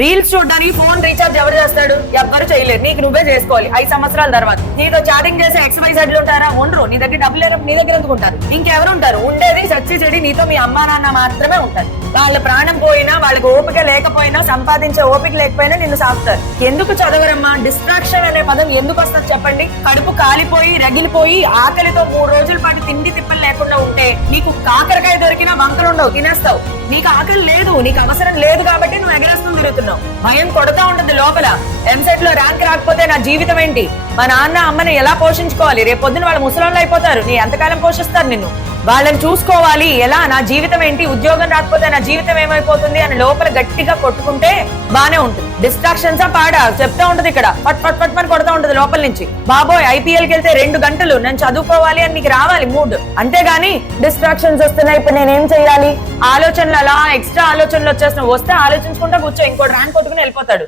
Reels చూడడానికి phone recharge ఎవరు చేస్తాడు? ఎవ్వరు చేయలేరు. నీకు నువ్వే చేసుకోవాలి 5 సంవత్సరాల తర్వాత. నీతో చాటింగ్ చేసే XYZ ఉంటారా? ఉండరు. నీ దగ్గర డబ్బులు లేనప్పుడు నీ దగ్గర ఎందుకు ఉంటారు? ఇంకెవరు ఉంటారు? ఉండేది సచ్చి చెడి నీతో మీ అమ్మా నాన్న మాత్రమే ఉంటారు. వాళ్ళ ప్రాణం పోయినా, వాళ్ళకి ఓపిక లేకపోయినా, సంపాదించే ఓపిక లేకపోయినా నిన్ను సాగుతారు. ఎందుకు చదవరమ్మా? డిస్ట్రాక్షన్ అనే పదం ఎందుకు వస్తుంది చెప్పండి? కడుపు కాలిపోయి రగిలిపోయి ఆకలితో 3 రోజుల పాటు తిండి తిప్పలు లేకుండా ఉంటే నీకు కాకరకాయ దొరికినా వంకలు ఉండవు, తినేస్తావు. నీకు ఆకలి లేదు, నీకు అవసరం లేదు కాబట్టి నువ్వు ఎగరేస్తూ తిరుగుతున్నావు. భయం కొడతా ఉంటుంది లోపల. ఎంసెట్ లో ర్యాంక్ రాకపోతే నా జీవితం ఏంటి? మా నాన్న అమ్మని ఎలా పోషించుకోవాలి? రేపు పొద్దున వాళ్ళు ముసలాళ్ళు అయిపోతారు, నీ ఎంతకాలం పోషిస్తారు నిన్ను? వాళ్ళని చూసుకోవాలి ఎలా? నా జీవితం ఏంటి? ఉద్యోగం రాకపోతే నా జీవితం ఏమైపోతుంది అని లోపల గట్టిగా కొట్టుకుంటే బానే ఉంటుంది. డిస్ట్రాక్షన్స్ పాడా చెప్తా ఉంటది ఇక్కడ, పట్ పట్ పట్ పని కొడతా ఉంటది లోపల నుంచి. బాబోయ్ IPL కి వెళ్తే 2 గంటలు నేను చదువుకోవాలి అని నీకు రావాలి మూడ్. అంతేగాని డిస్ట్రాక్షన్స్ వస్తున్నాయి ఇప్పుడు నేనేం చెయ్యాలి ఆలోచనలు, అలా ఎక్స్ట్రా ఆలోచనలు వచ్చేస్తున్నావు. వస్తే ఆలోచించుకుంటా కూర్చో, ఇంకోటి ర్యాంక్ కొట్టుకుని వెళ్ళిపోతాడు.